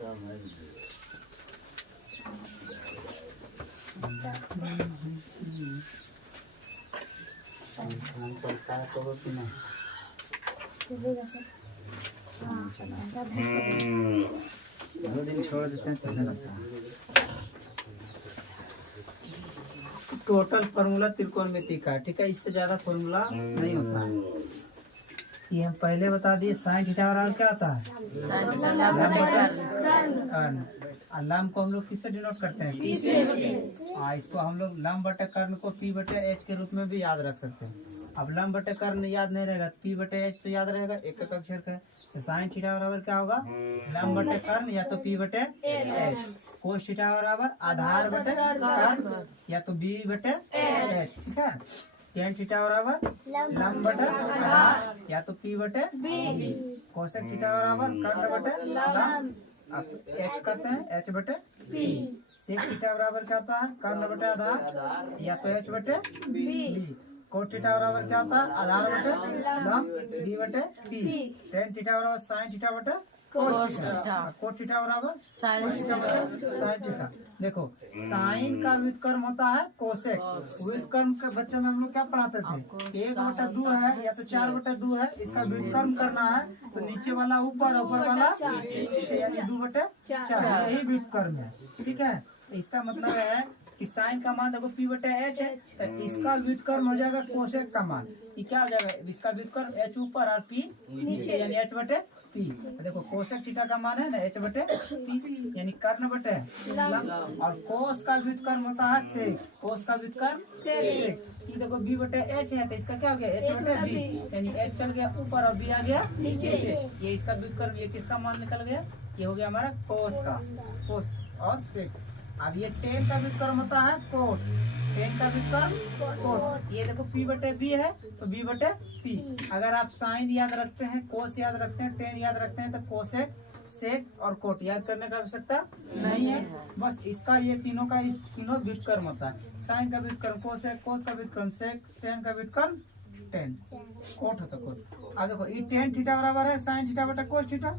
दो दिन छोड़ देते हैं चलने लगता है। टोटल फॉर्मूला त्रिकोणमिति का है, ठीक है, इससे ज्यादा फॉर्मूला नहीं होता है। ये हम पहले बता दिए साइन थीटा और क्या होता है, लंब को हम लोग किससे डिनोट करते हैं, पी से। इसको हम लोग लंब बटे कर्ण को पी बटे एच के रूप में भी याद रख सकते हैं। अब लंब बटे कर्ण याद नहीं रहेगा, पी बटे एच तो याद रहेगा, एक एक अक्षर का। तो साइन थीटा बराबर क्या होगा, लंब बटे कर्ण या तो पी बटे एच। कोस थीटा बराबर आधार बटे कर्ण या तो बी बटे एच, ठीक है। टेन थीटा बराबर लंब बटे आधार या तो पी बटे बी। कोसेक थीटा बराबर कर्ण बटे लंब, एच कहते हैं एच बटे पी। सेक थीटा बराबर क्या होता है, कर्ण बटे आधार या तो एच बटे बी। कोट थीटा बराबर क्या होता है, आधार बटे लंब बी बटे पी। टेन थीटा बराबर साइन थीटा बटे कोस थीटा। कोट थीटा बराबर साइन थीटा। देखो साइन का व्युत्क्रम होता है कोसेक। व्युत्क्रम के बच्चे में हम लोग क्या पढ़ाते थे, 1/2 है या तो 4/2 है, इसका व्युत्क्रम करना है तो नीचे वाला ऊपर, ऊपर वाला नीचे, यानी 2/4 यही व्युत्क्रम है, ठीक है। इसका मतलब है कि साइन का मान देखो पी बटे एच है, तो इसका व्युत्क्रम हो जाएगा कोसेक का मान। ये क्या हो जाएगा, इसका व्युत्क्रम एच ऊपर और पी नीचे, यानी एच बटे पी। देखो कोसेक थीटा का मान है ना एच बटे पी, यानी कर्ण बटे लंब। और कोस का व्युत्क्रम होता है सेक, कोस का व्युत्क्रम सेक। ये देखो बी बटे एच है तो इसका क्या हो गया, एच बटे बी, यानी एच चल गया ऊपर और बी आ गया नीचे। ये इसका व्युत्क्रम, ये किसका मान निकल गया, ये हो गया हमारा कोस का, कोस और सेक। अब ये टेन का व्युत्क्रम होता है कोट, टेन का व्युत्क्रम कोट। ये देखो पी बटे बी है तो बी बटे पी। अगर आप साइन याद रखते हैं, कोस याद रखते हैं, टेन याद रखते हैं तो कोसेक, सेक और कोट याद करने का आवश्यकता नहीं है। बस इसका ये तीनों का तीनों व्युत्क्रम होता है। साइन का व्युत्क्रम कोसेक, कोस का व्युत्क्रम सेक, टेन का व्युत्क्रम टेन, कोट होता कोट। अब देखो ये टेन थीटा बराबर है साइन थीटा बटे कोस थीटा,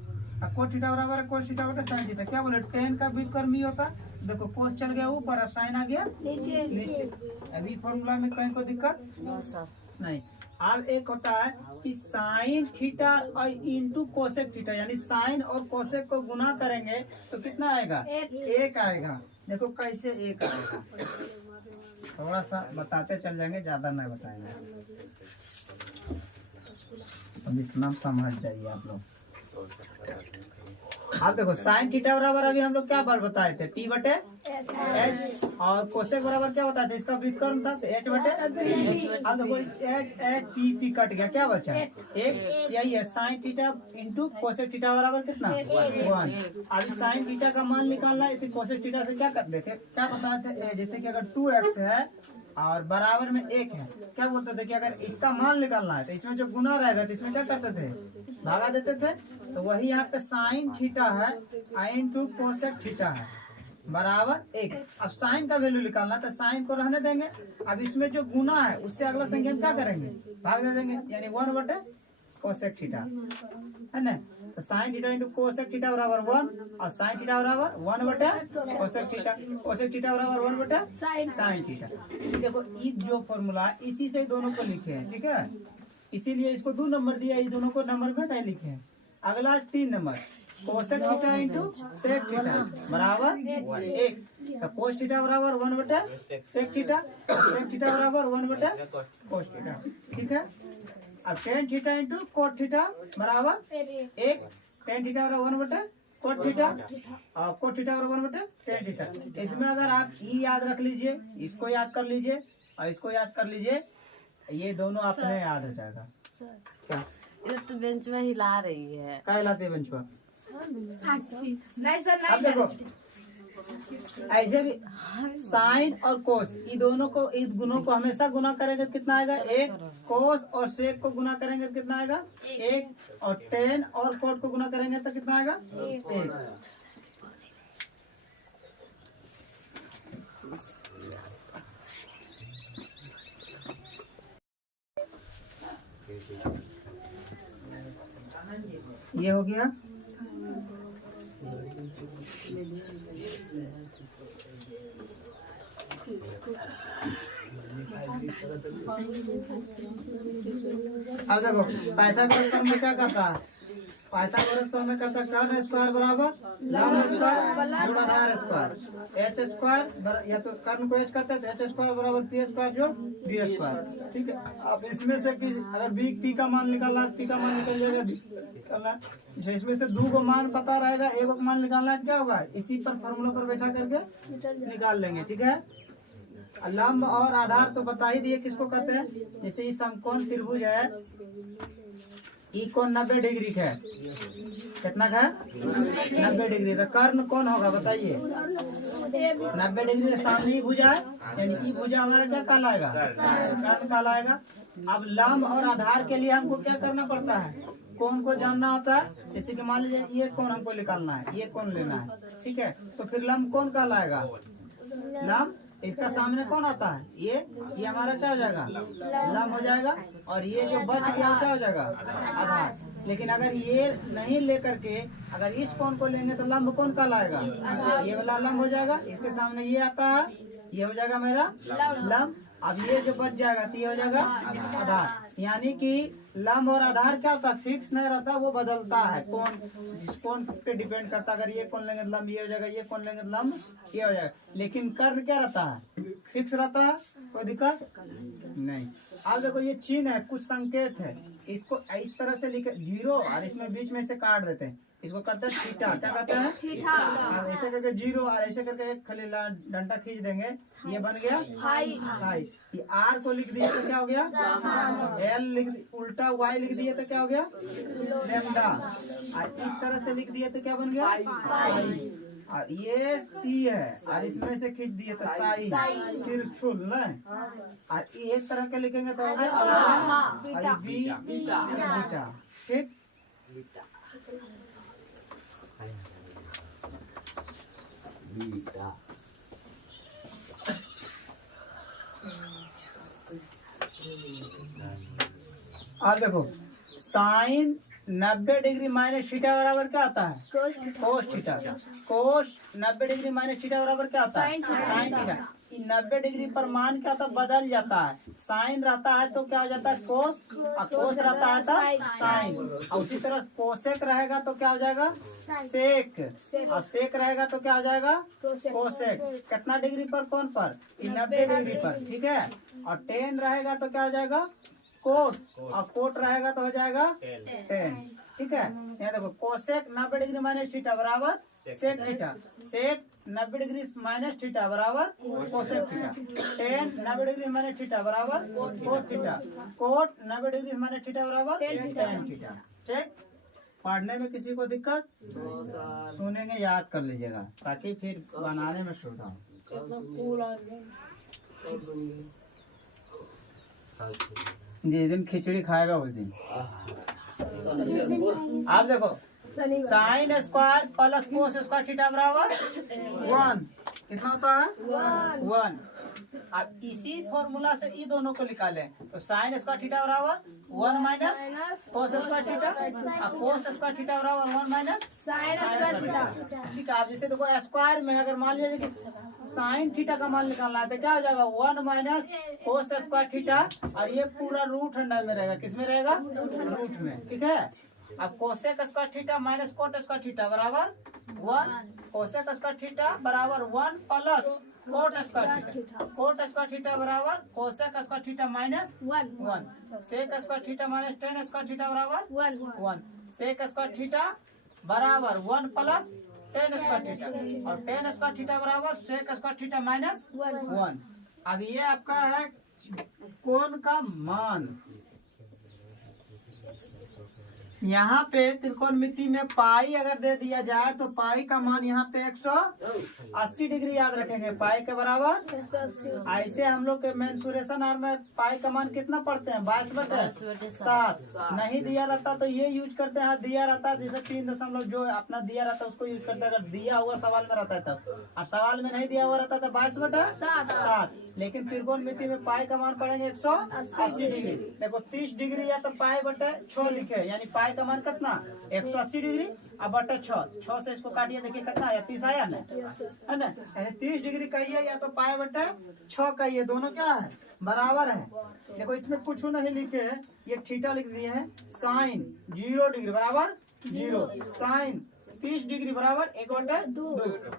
कोट थीटा बराबर है कोस थीटा बटे साइन थीटा। क्या बोले, टेन का व्युत्क्रम ही होता है। देखो कोस चल गया ऊपर और साइन आ गया नीचे। अभी फॉर्मूला में कहीं को दिक्कत नहीं। अब एक होता है कि साइन थीटा और इंटू कोसेक थीटा, यानी साइन और कोसेक को गुना करेंगे तो कितना आएगा, एक आएगा। देखो कैसे एक आएगा, थोड़ा सा बताते चल जाएंगे, ज्यादा नहीं बताएंगे, इतना समझ जाइए आप लोग। आप देखो साइन थीटा बराबर अभी हम लोग क्या बार बताए थे, पी बटे एच, और कोसेक बराबर क्या बताए थे, इसका व्युत्क्रम था तो एच बटे। अब देखो इस H H P P cut गया, क्या बचा एक, यही है sine theta into cosec theta बराबर कितना 1। अब साइन थीटा का मान निकालना है तो कोसेक थीटा से क्या कर देखे, क्या बताए थे, जैसे कि अगर 2x है और बराबर में 1 है, क्या बोलते थे कि अगर इसका मान निकालना है तो इसमें जो गुना रहेगा तो इसमें क्या करते थे, भागा देते थे। तो वही यहाँ पे साइन थीटा है इंटू कोसेक थीटा है बराबर 1। अब साइन का वैल्यू निकालना है तो साइन को रहने देंगे। अब इसमें जो गुना है उससे अगला संख्या क्या करेंगे, भाग दे देंगे, यानी 1 बटे कोसेक थीटा है ना। तो sine theta into cosec theta बराबर 1 और साइन थीटा बराबर 1 बटे कोसेक थीटा, कोसेक थीटा बराबर 1 बटे साइन थीटा। देखो ये जो फॉर्मूला है इसी से दोनों को लिखे हैं, ठीक है, इसीलिए इसको 2 नंबर दिया, ये दोनों को नंबर में नहीं लिखे हैं। अगला 3 number cosec theta into sec theta बराबर 1, तो कोस थीटा बराबर 1 बटे सेक थीटा, सेक थीटा बराबर 1 बटे कोस थीटा, ठीक है। अब tan theta into cot theta बराबर 1, टेन थीटा बराबर 1 बटे कोट थीटा और कोट थीटा बराबर 1 बटे टेन थीटा। इसमें अगर आप ये याद रख लीजिए, इसको याद कर लीजिए और इसको याद कर लीजिए, ये दोनों अपने याद हो जाएगा। क्या ये तो बेंच में हिला रही है, क्या हिलाते हैं बेंच पर, नहीं सर अब देखो ऐसे भी साइन और कोस ये दोनों को, इस गुणों को हमेशा गुना करेंगे तो कितना आएगा 1, कोस और सेक को गुना करेंगे तो कितना आएगा 1, और टेन और कोट को गुना करेंगे तो कितना आएगा 1। ये हो गया, अब देखो पाइथागोरस पर में क्या कहता है, पाइथागोरस पर में कहता है कर्ण स्क्वायर बराबर लंब स्क्वायर जोड़ आधार स्क्वायर, एच स्क्वायर या तो कर्ण को एच कहते हैं तो एच स्क्वायर बराबर पी स्क्वायर जोड़ बी स्क्वायर। ठीक है, अब इसमें से अगर बी पी का मान निकालना है, पी का मान निकल जाएगा, निकालना है। इसमें से दो को मान पता रहेगा, एक को मान निकालना है, क्या होगा इसी पर फॉर्मूला पर बैठा करके निकाल लेंगे। ठीक है, लंब और आधार तो बता ही दिए किसको कहते हैं। जैसे ये समकोण त्रिभुज है, ई कोण 90 डिग्री का है, कितना का है 90 डिग्री। तो कर्ण कौन होगा बताइए, 90 डिग्री के सामने ही भुजा है, यानी ई भुजा हमारा क्या कहलाएगा, कर्ण कहलाएगा। अब लंब और आधार के लिए हमको क्या करना पड़ता है, कोण को जानना होता है। जैसे कि मान लीजिए ये कोण हमको निकालना है, ये कोण लेना है, ठीक है, तो फिर लंब कौन कहलाएगा, लंब इसका सामने कौन आता है, ये हमारा क्या हो जाएगा लंब हो जाएगा, और ये जो बच गया क्या हो जाएगा आधार। लेकिन अगर ये नहीं लेकर के अगर इस कोण को लेंगे तो लंब कौन कहलाएगा, ये वाला लंब हो जाएगा। इसके सामने ये आता है, ये हो जाएगा मेरा लंब। अब ये जो बच जाएगा तो ये हो जाएगा आधार। यानी कि लंब और आधार क्या होता है, फिक्स नहीं रहता, वो बदलता है, कौन पे डिपेंड करता है। अगर ये कौन लेंगे तो लंब ये हो जाएगा, ये कौन लेंगे तो लंब ये हो जाएगा। लेकिन कर्ण क्या रहता है, फिक्स रहता है, कोई दिक्कत नहीं। अब देखो ये चिन्ह है, कुछ संकेत है, इसको इस तरह से लिखे 0 और इसमें बीच में से काट देते हैं, इसको करते हैं थीटा, क्या कहते हैं, और ऐसे करके 0 और ऐसे करके एक खाली डंडा खींच देंगे, ये बन गया हाई। ये आर को लिख दिए तो क्या हो गया, एल लिख उल्टा वाई लिख दिए तो क्या हो गया लैम्डा, और इस तरह से लिख दिए तो क्या बन गया पाई। और ये सी है और इसमें से खींच दिए तो साई, फिर छुल और एक तरह के लिखेंगे तो हो गया अल्फा, बी बीटा। ठीक, अब देखो साइन 90 डिग्री माइनस थीटा बराबर क्या आता है, कोस थीटा। कोस 90 डिग्री माइनस थीटा बराबर क्या आता है, साइन थीटा। 90 डिग्री पर मान क्या होता है, बदल जाता है। साइन रहता है तो क्या हो जाता है कोस, और कोस रहता है तो साइन। और उसी तरह कोसेक रहेगा तो क्या हो जाएगा सेक, और सेक रहेगा तो क्या हो जाएगा कोसेक। कितना डिग्री पर, कौन पर, 90 डिग्री पर। ठीक है, और टेन रहेगा तो क्या हो जाएगा कोट, और कोट रहेगा तो हो जाएगा टेन। ठीक है, यहाँ देखो कोसेक 90 डिग्री माइनस थीटा बराबर sec theta, sec 90 degree minus theta बराबर cosec theta, tan 90 degree minus theta बराबर cot theta, cot 90 degree minus theta बराबर टेन थीटा। ठीक, पढ़ने में किसी को दिक्कत, सुनेंगे याद कर लीजिएगा ताकि फिर बनाने में सुविधा हो। जिस दिन खिचड़ी खाएगा उस दिन। आप देखो sine square plus cos square theta बराबर 1, कितना होता है 1। अब इसी फॉर्मूला से ये दोनों को निकालें तो साइन स्क्वायर थीटा बराबर 1 माइनस कोस स्क्वायर थीटा, और कोस स्क्वायर थीटा बराबर 1 माइनस साइन स्क्वायर थीटा। ठीक है, आप जैसे देखो स्क्वायर में अगर मान लीजिए कि साइन थीटा का मान निकालना है तो क्या हो जाएगा 1 माइनस कोस स्क्वायर थीटा, और ये पूरा रूट अंडर में रहेगा, किसमें रहेगा रूट में। ठीक है, अब cosec square theta minus cot square theta बराबर 1, कोसेक स्क्वायर थीटा बराबर 1 plus cot square theta, cot square theta बराबर cosec square theta minus 1, sec square theta minus tan square theta बराबर 1, सेक स्क्वायर थीटा बराबर 1 plus tan square theta, और tan square theta बराबर sec square theta minus 1। अब ये आपका है कोण का मान। यहाँ पे त्रिकोणमिति में पाई अगर दे दिया जाए तो पाई का मान यहाँ पे 180 डिग्री याद रखेंगे, पाई के बराबर। ऐसे हम लोग के मेंसुरेशन आर में पाई का मान कितना पढ़ते हैं 22/7। नहीं दिया रहता तो ये यूज करते हैं, दिया रहता है जैसे 3 जो अपना दिया रहता है उसको यूज करते हैं, अगर दिया हुआ सवाल में रहता है तब, और सवाल में नहीं दिया हुआ रहता है 22/7। लेकिन त्रिकोणमिति में पाई का मान पढ़ेंगे 180 डिग्री। देखो 30 डिग्री या तो पाई बटे 6 लिखे, यानी पाई पाई का मान कितना 180 डिग्री। अब बटे 6 से इसको काटिए, देखिए कितना आया 30 आया ना, है ना। यानी 30 डिग्री का ही है, या तो पाई बटे 6 का ही है, दोनों क्या है बराबर है। देखो इसमें कुछ नहीं लिखे है, ये थीटा लिख दिए हैं। साइन 0 डिग्री बराबर 0, साइन 30 डिग्री बराबर 1/2,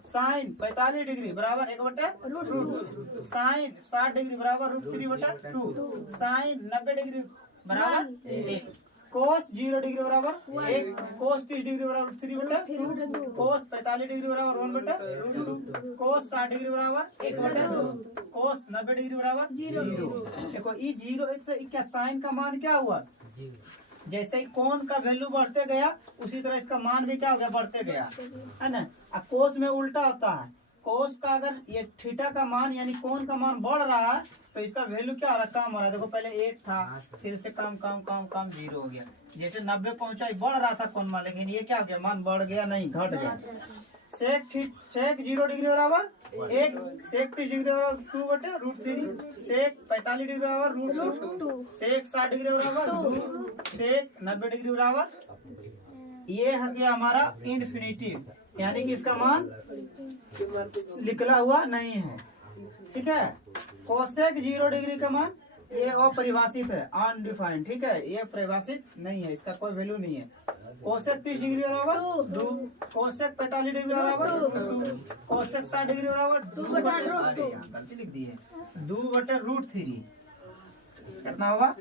साइन 45 डिग्री बराबर 1/√2, साइन 60 डिग्री बराबर √3/2, साइन 90 डिग्री बराबर 1, कोस 0 डिग्री बराबर 1, कोस 30 डिग्री बराबर 3/2, कोस 45 डिग्री बराबर 1/√2, कोस 60 डिग्री बराबर 1/2, कोस 90 डिग्री बराबर 0। देखो ये 0 से क्या साइन का मान क्या हुआ, जैसे ही कोण का वैल्यू बढ़ते गया उसी तरह इसका मान भी क्या हो गया बढ़ते गया, है ना। अब कोस में उल्टा होता है, कोस का अगर ये थीटा का मान यानी कोण का मान बढ़ रहा है तो इसका वैल्यू क्या हो रहा है कम हो रहा है। देखो पहले 1 था, फिर उससे कम कम कम कम 0 हो गया। जैसे 90 पहुंचा बढ़ रहा था कोण मान, लेकिन ये क्या हो गया मान बढ़ गया नहीं घट गया। सेक 0 डिग्री बराबर 1, सेक 30 डिग्री बराबर 2/√3, सेक 45 डिग्री बराबर √2, सेक 60 डिग्री बराबर 2, सेक 90 डिग्री बराबर। ये है गया हमारा इन्फिनिटिव, यानी कि इसका मान लिखला हुआ नहीं है, ठीक है। कोसेक 0 डिग्री का मान ये अपरिभाषित है, अनडिफाइंड, ठीक है, ये परिभाषित नहीं है, इसका कोई वैल्यू नहीं है। कोसेक 30 डिग्री बराबर 2, कोसेक 45 डिग्री बराबर 2, कोसेक 60 डिग्री बराबर 2/√2, गलती लिख दी है 2/√3, कितना होगा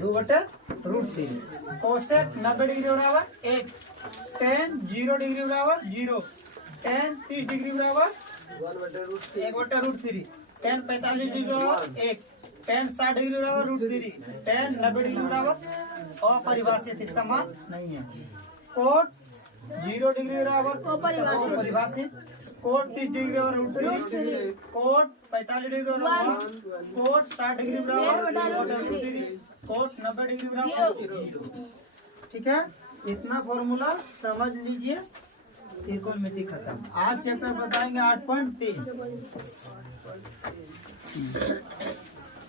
2/√3। कोसेक 90 डिग्री बराबर 1, tan 0 डिग्री बराबर 0, tan 30 डिग्री बराबर 1/√3, tan 45 डिग्री बराबर 1, tan 60 डिग्री बराबर √3, tan 90 डिग्री बराबर अपरिभाषित, इसका मान नहीं है। कोट 0 डिग्री बराबर अपरिभाषित, कोट 30 डिग्री बराबर √3, कोट 45 डिग्री बराबर 1, कोट 60 डिग्री बराबर √3, कोट 90 डिग्री बराबर 0, ठीक है। इतना फॉर्मूला समझ लीजिए, त्रिकोणमिति खत्म। आज चैप्टर बताएंगे 8.3।